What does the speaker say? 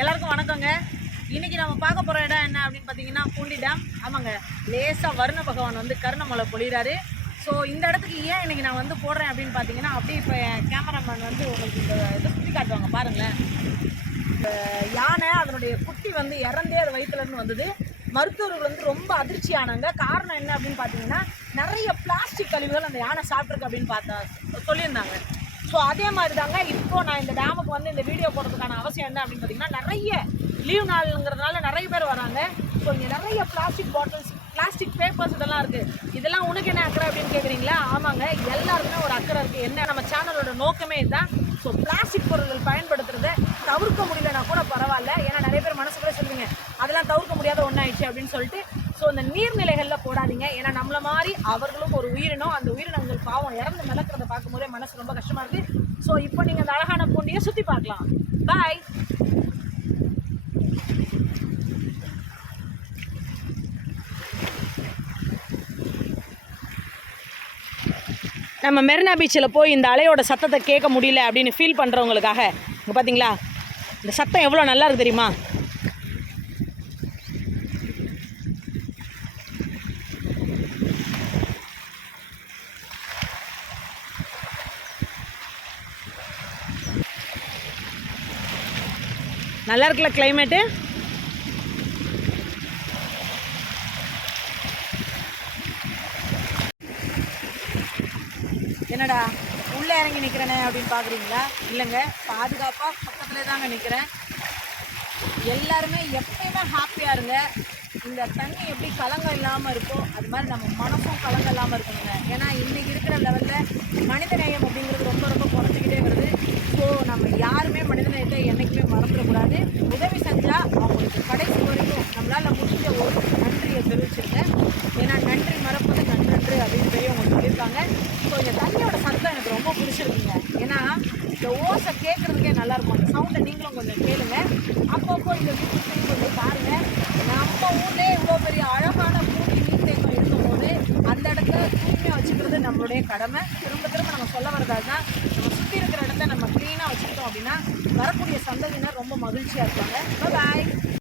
எல்லாருக்கும் வணக்கங்க. இன்னைக்கு நம்ம பார்க்க போகிற இடம் என்ன அப்படின்னு பார்த்தீங்கன்னா பூண்டி டேம் ஆமாங்க. லேசாக வருண பகவான் வந்து கருணமலை பொழிகிறாரு ஸோ இந்த இடத்துக்கு ஏன் இன்றைக்கி நான் வந்து போடுறேன் அப்படின்னு பார்த்தீங்கன்னா அப்படியே இப்போ கேமராமேன் வந்து உங்களுக்கு இந்த இதை சுற்றி காட்டுவாங்க. பாருங்களேன். இந்த யானை அதனுடைய குட்டி வந்து இறந்தே அது வயிற்றுலேருந்து வந்தது. மருத்துவர்கள் வந்து ரொம்ப அதிர்ச்சி ஆனாங்க காரணம் என்ன அப்படின்னு பார்த்தீங்கன்னா நிறைய பிளாஸ்டிக் கழிவுகள் அந்த யானை சாப்பிட்ருக்கு அப்படின்னு பார்த்தா சொல்லியிருந்தாங்க. ஸோ அதே மாதிரி தாங்க இப்போ நான் இந்த டேமுக்கு வந்து இந்த வீடியோ போடுறதுக்கான அவசியம் என்ன அப்படின்னு பார்த்தீங்கன்னா நிறைய லீவ் நாளுங்கிறதுனால நிறைய பேர் வராங்க. ஸோ இங்கே நிறைய பிளாஸ்டிக் பாட்டில்ஸ் பிளாஸ்டிக் பேப்பர்ஸ் இதெல்லாம் இருக்குது இதெல்லாம் உனக்கு என்ன அக்கறை அப்படின்னு கேட்குறீங்களா ஆமாங்க. எல்லாருக்குமே ஒரு அக்கறை இருக்குது என்ன? நம்ம சேனலோட நோக்கமே இதுதான். ஸோ பிளாஸ்டிக் பொருட்கள் பயன்படுத்துறத தவிர்க்க முடியலன்னா கூட பரவாயில்ல. ஏன்னா நிறைய பேர் மனசுக்குள்ளே சொல்லுவீங்க அதெல்லாம் தவிர்க்க முடியாத ஒன்றாயிடுச்சு அப்படின்னு சொல்லிட்டு இந்த நீர்நிலைகளில் போடாதீங்க. ஏன்னா நம்மள மாதிரி அவர்களும் ஒரு உயிரினம். அந்த உயிரினங்கள் பாவம் இறந்து மிளக்கிறத பார்க்கும்போதே மனசு ரொம்ப கஷ்டமாக இருக்குது ஸோ இப்போ நீங்கள் அந்த அழகான பூண்டியை சுற்றி பார்க்கலாம். பாய் நம்ம மெரினா பீச்சில் போய் இந்த அலையோட சத்தத்தை கேட்க முடியல அப்படின்னு ஃபீல் பண்ணுறவங்களுக்காக இங்கே பார்த்தீங்களா இந்த சத்தம் எவ்வளோ நல்லா இருக்கு தெரியுமா? நல்லா இருக்குல்ல கிளைமேட்டு என்னடா உள்ளே இறங்கி நிற்கிறேனே அப்படின்னு பார்க்குறீங்களா இல்லைங்க பாதுகாப்பாக பக்கத்துலேயே தாங்க நிற்கிறேன் எல்லாருமே எப்பயுமே ஹாப்பியாக இருங்க. இந்த தண்ணி எப்படி கலங்கம் இல்லாமல் இருக்கோ அது மாதிரி நம்ம மனசும் கலங்கம் இல்லாமல் இருக்கணுங்க. ஏன்னா இன்றைக்கி இருக்கிற லெவலில் மனிதநேயம் அப்படின்னு ரொம்ப ரொம்ப குறைஞ்சிக்கிட்டே வருது ஸோ நம்ம யாருமே என்றைக்குமே மறந்துடக்கூடாது. உதவி செஞ்சால் அவங்களுக்கு கடைசி வரைக்கும் நம்மளால் முடிஞ்ச ஒரு நன்றியை தெரிவிச்சிருக்கேன் ஏன்னா நன்றி மறப்பது நன்றன்று அப்படின்னு பெரியவங்க சொல்லியிருக்காங்க. ஸோ இந்த தண்ணியோட சத்தம் எனக்கு ரொம்ப பிடிச்சிருக்குங்க. ஏன்னா இந்த ஓசை கேட்குறதுக்கே நல்லா இருக்கும். அந்த சவுண்டை நீங்களும் கொஞ்சம் கேளுங்க. அப்பப்போ இந்த வீட்டுக்கு கொஞ்சம் பாருங்க. நம்ம ஊர்லேயே இவ்வளோ பெரிய அழகான பூமி நீர்த்தேக்கம் இருக்கும்போது அந்த இடத்த தூய்மையாக வச்சுக்கிறது நம்மளுடைய கடமை. திரும்ப திரும்ப நம்ம சொல்ல வரதா தான் நம்ம சுற்றி இருக்கிற இடத்த நம்ம க்ளீனாக வச்சுக்கிட்டோம் அப்படின்னா வரக்கூடிய சந்ததியினர் ரொம்ப மகிழ்ச்சியாக இருப்பாங்க பாய்